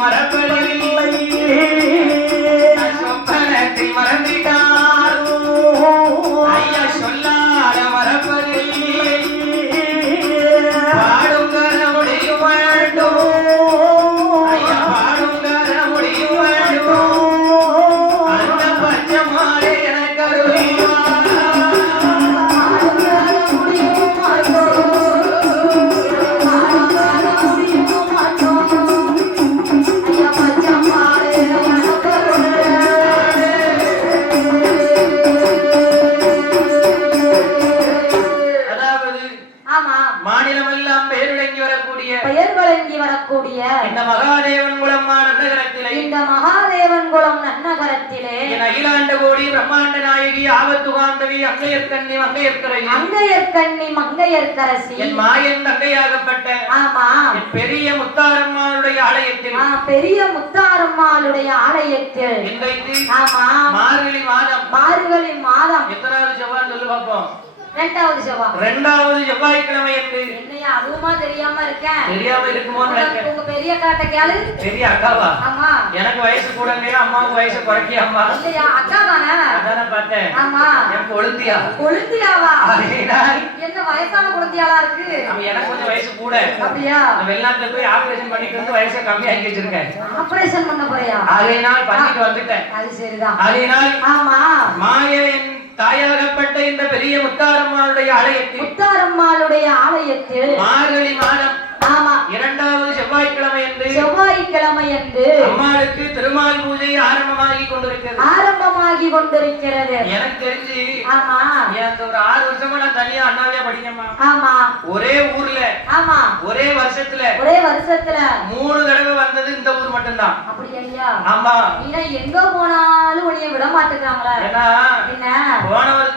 மறப்பதில்லை சொப்பனத்தில் மறந்திட்டாரோ ஐயா சொல்லாத மறப்பதில்லை பாடுங்கர முடியும் வேண்டும் ஐயா பாடுங்கர முடியும் வேண்டும் அந்த பச்சமாரே எனக்கு அருளிவா இந்த மகாதேவன் குலம் நன்னகரத்திலே என் அகிலாண்ட கோடி பிரம்மாண்ட நாயகி ஆபத்துகாந்தவி அங்கையர்கண்ணி மங்கையர்க்கரசி என் மாயன் தங்கையாகப்பட்ட என் பெரிய முத்தாரம்மாளுடைய ஆலயத்தில் இன்றைக்கு மார்கழி மாதம் எத்தனாவது செவ்வாய் சொல்லு பார்ப்போம் இரண்டாவது செவ்வாய்க்கிழமை என்று என்னையா அதுவுமா தெரியாம இருக்கேன் தெரியாம இருக்குமோ உங்க பெரிய காட்டைக்காலு பெரிய அக்காவா ஆமா எனக்கு வயசு கூடங்க அம்மாவுக்கு வயசு குறைக்கியா அம்மா இல்லையா அக்கா தானே அதானே பார்த்தேன் ஆமா என் கொழுந்தியாவா என்ன வயசான கொழுந்தியாளா இருக்கு எனக்கு கொஞ்சம் வயசு கூட அப்படியா வெளிநாட்டுல போய் ஆபரேஷன் பண்ணிட்டு வந்து வயசை கம்மி ஆக்கி வச்சிருக்கேன் ஆபரேஷன் பண்ண போறியா அதனால் பண்ணிட்டு வந்துட்டேன் அது சரிதான் அதனால் ஆமா மாயன் தாயாகப்பட்ட இந்த பெரிய முத்தாரம்மாளுடைய ஆலயத்தில் மார்கழி மாதம் ஆமா இரண்டாவது செவ்வாய்க்கிழமை என்று அம்மாளுக்கு திருமால் பூஜை ஆரம்பமாகி கொண்டிருக்கிறது எனக்கு தெரிஞ்சு ஆமா எனக்கு ஒரு 6 வருஷமா நான் தனியா அண்ணாவியா படிக்கமா ஆமா ஒரே ஊர்ல ஆமா ஒரே வருஷத்துல 3 தடவை வந்தது இந்த ஊர் மட்டும்தான் அப்படி ஐயா ஆமா நீங்க எங்க போனாலும் உன்னைய விட மாட்டேங்கறாங்களே என்ன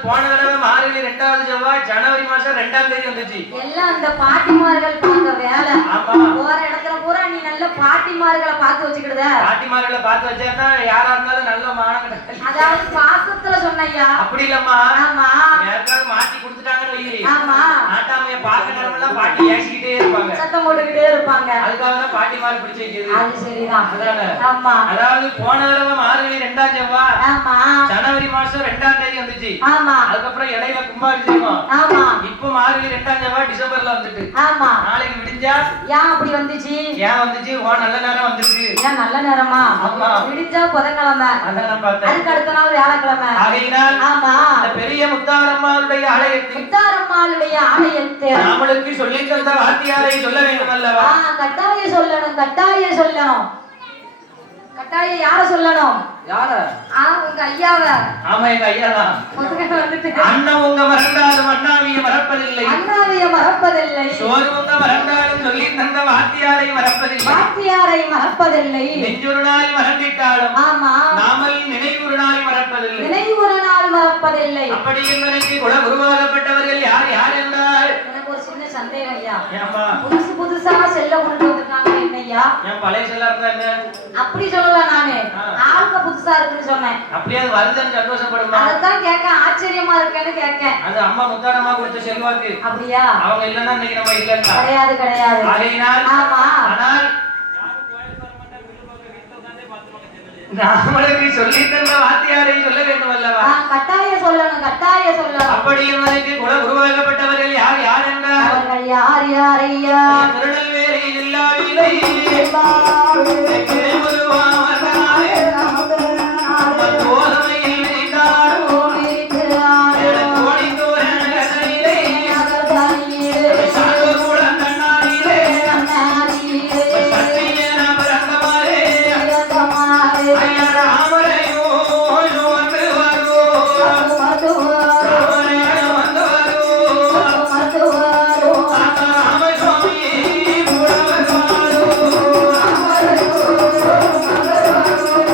போன தடவை மார்கழி 2வது செவ்வாய் ஜனவரி மாசம் 2ஆம் தேதி வந்துச்சு எல்லாம் அந்த பாட்டிமார்கள் பார்க்க வேலை ஆமா போற இடத்துல பூரா நீ நல்ல பாட்டிமார்களை பார்த்து வச்சுக்கிடுத பாட்டிமார்களை பார்த்து வச்சா யாரா இருந்தாலும் நல்ல மானம் அதாவது பாசத்துல சொன்னையா அப்படி இல்லம்மா ஆமா யாருக்காவது மாட்டி கொடுத்துட்டாங்கன்னு வையி ஆமா நாட்டாமைய பார்க்க நேரமெல்லாம் பாட்டி ஏசிக்கிட்டே இருப்பாங்க சத்தம் போட்டுக்கிட்டே இருப்பாங்க அதுக்காக தான் பாட்டிமார் பிடிச்சு வைக்குது அது சரிதான் அதானே ஆமா அதாவது போன தடவை மார்கழி 2ஆம் செவ்வாய் ஆமா ஜனவரி மாசம் 2ஆம் தேதி வந்துச்சு ஆமா அதுக்கப்புறம் இடையில கும்பாபிஷேகம் ஆமா இப்போ மார்கழி 2ஆம் செவ்வாய் டிசம்பர்ல வந்துட்டு ஆமா நாளைக்கு விடிஞ்சா ஏன் அப்படி வந்துச்சு ஓ நல்ல நேரம் வந்துருக்கு ஏன் நல்ல நேரமா ஆமா விடிஞ்சா புதன்கிழமை அத நான் பார்த்தேன் அதுக்கு அடுத்த நாள் வியாழக்கிழமை ஆகையினால் ஆமா அந்த பெரிய முத்தாரம்மாளுடைய ஆலயத்தில் நம்மளுக்கு சொல்லித் தந்த வாத்தியாரை சொல்ல வேண்டும் அல்லவா கட்டாயம் சொல்லணும் கட்டாயம் யார சொல்லணும் யார உங்க ஐயாவ ஆமா எங்க ஐயாதான் அண்ணன் உங்க மறந்தாலும் அண்ணாவிய மறப்பதில்லை சோறு உங்க மறந்தாலும் சொல்லி தந்த வாத்தியாரை மறப்பதில்லை நெஞ்சொரு நாள் மறந்திட்டாலும் ஆமா நாமல் நினைவுறு நாள் மறப்பதில்லை அப்படி என்பதற்கு குல குருவாகப்பட்டவர்கள் யார் என்றால் எனக்கு ஒரு சின்ன சந்தேகம் ஐயா புதுசா செல்ல கொண்டு வந்திருக்காங்க என்னையா என் பழைய செல்ல இருந்தா என்ன அப்படி சொல்லல நானு ஆளுக்க புதுசா இருக்குன்னு சொன்னேன் அப்படியே அது வருதுன்னு சந்தோஷப்படுமா அதான் கேட்க ஆச்சரியமா இருக்கேன்னு கேட்கேன் அது அம்மா முத்தாரம்மா கொடுத்த செல்வாக்கு அப்படியா அவங்க இல்லன்னா இன்னைக்கு நம்ம இல்ல கிடையாது ஆகையினால் ஆமா ஆனால் நாமளுக்கு சொல்லி தந்த வாத்தியாரை சொல்ல வேண்டும் அல்லவா கட்டாயம் சொல்லணும் அப்படி என்பதற்கு குல குருவாகப்பட்டவர்கள் யார் என்றால் அவர்கள் யார் ஐயா திருநெல்வேலி ஜில்லாவிலே